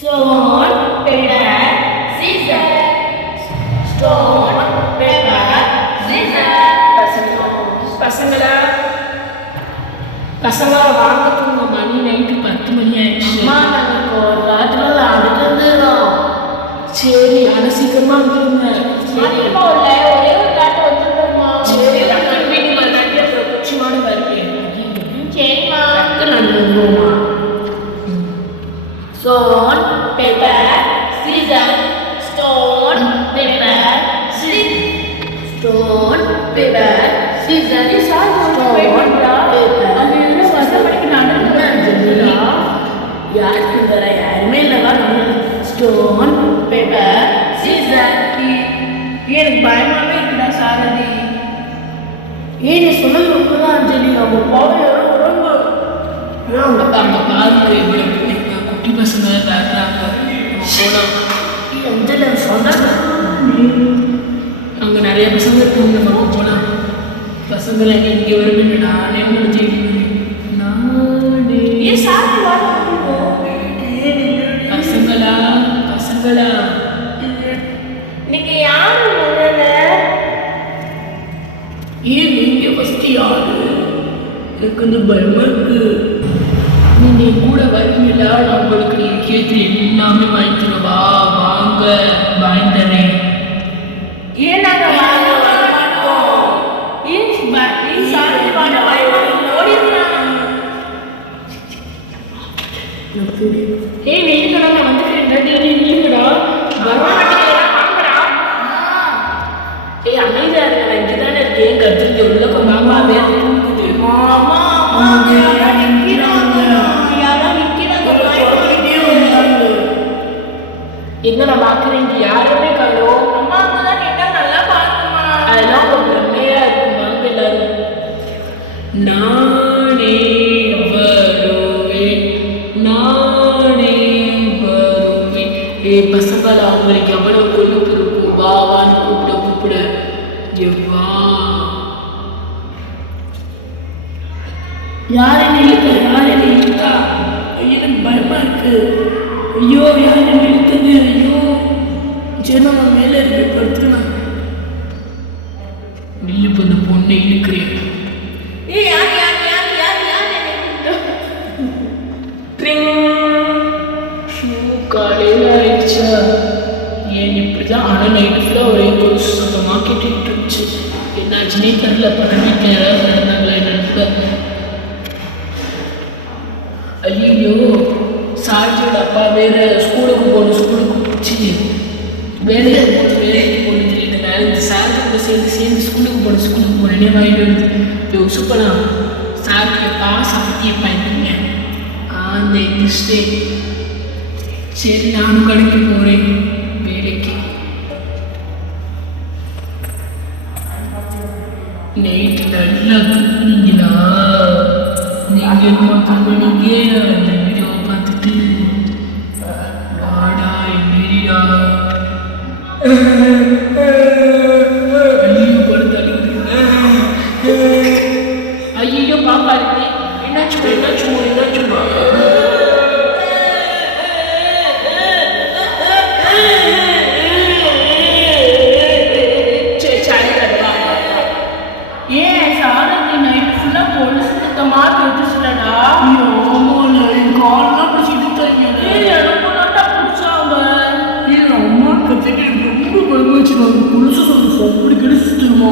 Stone, paper, scissor. Stone, paper, scissor. பசங்களா வாங்க தூங்க மணி நைட்டு 10 மணி ஆயிடுச்சு. அம்மா நாங்கள் ஒரு ராத்திரில அடுத்து வந்துடுறோம். சரி ஆனால் சீக்கிரமா வந்துருங்க. சீக்கிரமா ஒரே ஒரு காட்டு வந்துடுறோம்மா. சரி டக்குனு வீட்டுக்கு வந்தாட்டி அப்புறம் குச்சியோட வருவேன். சரிம்மா. டக்குனு வந்துடுவோம்மா. Stone, paper, scissor. Stone, paper, scissor. Stone, paper, scissor. Stone, paper. அது என்ன வருஷப்படிக்கு நடந்துருந்தா யாருக்கு வர யாருமே இல்லவா? Stone, paper, scissor. எனக்கு பயமாவே இருக்குடா சாரதி. ஏன் நீ சொன்னது ரொம்பதான் அஞ்சலி. அவங்க போக ரொம்ப அவங்க பாருங்க இவ்வளோ குட்டி பசங்க பேசுறாங்க. போகலாம். அஞ்சலி சொன்னாங்க. அங்கே நிறைய பசங்க இருக்காங்க. நம்ம போகலாம். பசங்களை இங்கே வருவேன் நானே முடிஞ்சு நானே ஏன் சாப்பிட்டு வாங்க. பசங்களா இன்னைக்கு யாரு முதல்ல? ஏன் நீங்க ஃபர்ஸ்ட் யாரு? எனக்கு கொஞ்சம் பயமா இருக்கு. நீங்க கூட வருவீங்களா? நான் உங்களுக்கு நீங்க கேட்டு எல்லாமே வாங்கிக்கிறவா? வாங்க வாங்கித்தரேன். ஏன் நாங்க வாங்க மாட்டோம்? ஏன் சாப்பிட்டு வாங்க ஓடிடலாம். ஏய் நீங்கடா நான் வந்துக்கிறேன். நீ இல்லைங்கடா வாங்கடா. ஏய் அமைதியா இருக்க. நான் இங்கே தானே இருக்கேன். கற்றுட்டு உள்ள மாமா வேறு இருக்குது. மாமா என்ன நான் பார்க்குறேன். இங்கே யாருமே காணோம். அம்மாவுக்கு தான் கேட்டா நல்லா பாருமா. அதெல்லாம் ஒரு பிரம்மையா இருக்கும். வாங்க எல்லாரும். நானே வருவேன் நானே வருவேன். ஏய் பசங்களா அவங்களுக்கு எவ்வளவு கொழுப்பு இருக்கும். வா வான்னு கூப்பிட எவ்வா யாரை இழுத்தா? எனக்கு பயமா இருக்கு. ஐயோ யாரை இழுத்தது? ஐயோ சரி நான் மேலே இருக்க படுத்துக்கலாம். நில்லு இந்த பொண்ணை இழுக்கிறேன். காலையில் ஆயிடுச்சா? ஏன் இப்படிதான்? ஆனால் நைட்டு ஃபுல்லாக ஒரே கொலுசு சத்தமாக கேட்டுக்கிட்டு இருந்துச்சு. என்னாச்சுன்னே தெரில. படம் வீட்டில் யாராவது நடந்தாங்களா என்னன்னு. ஐயோ சாட்சியோட அப்பா வேறு ஸ்கூலுக்கு போச்சு. வேலைக்கு போகணும் சொல்லிட்டு வேலை சார்ஜோட சேர்ந்து ஸ்கூலுக்கு போனேன்னே வாங்கிட்டு வந்து சூப்பராக சார்ஜியப்பா சத்தியப்பா இருந்தீங்க அந்த எதிர்ஸ்டே. சரி நானும் கடைக்கு போகிறேன் வேலைக்கு. நைட்டு நல்லா தூங்குனீங்களா? நீங்கள் என்ன தூங்குனீங்க? அந்த வீடியோவை பார்த்துட்டு வாடா எந்திரியா. ஐயோ படுத்து அழுகுதுங்க. ஐயோ பாப்பா இருக்கு. என்னாச்சுமா? ரொம்ப பயமாச்சு. நான் புதுசு சொல்லுவோம் அப்படி கிடைச்சிட்டுமா?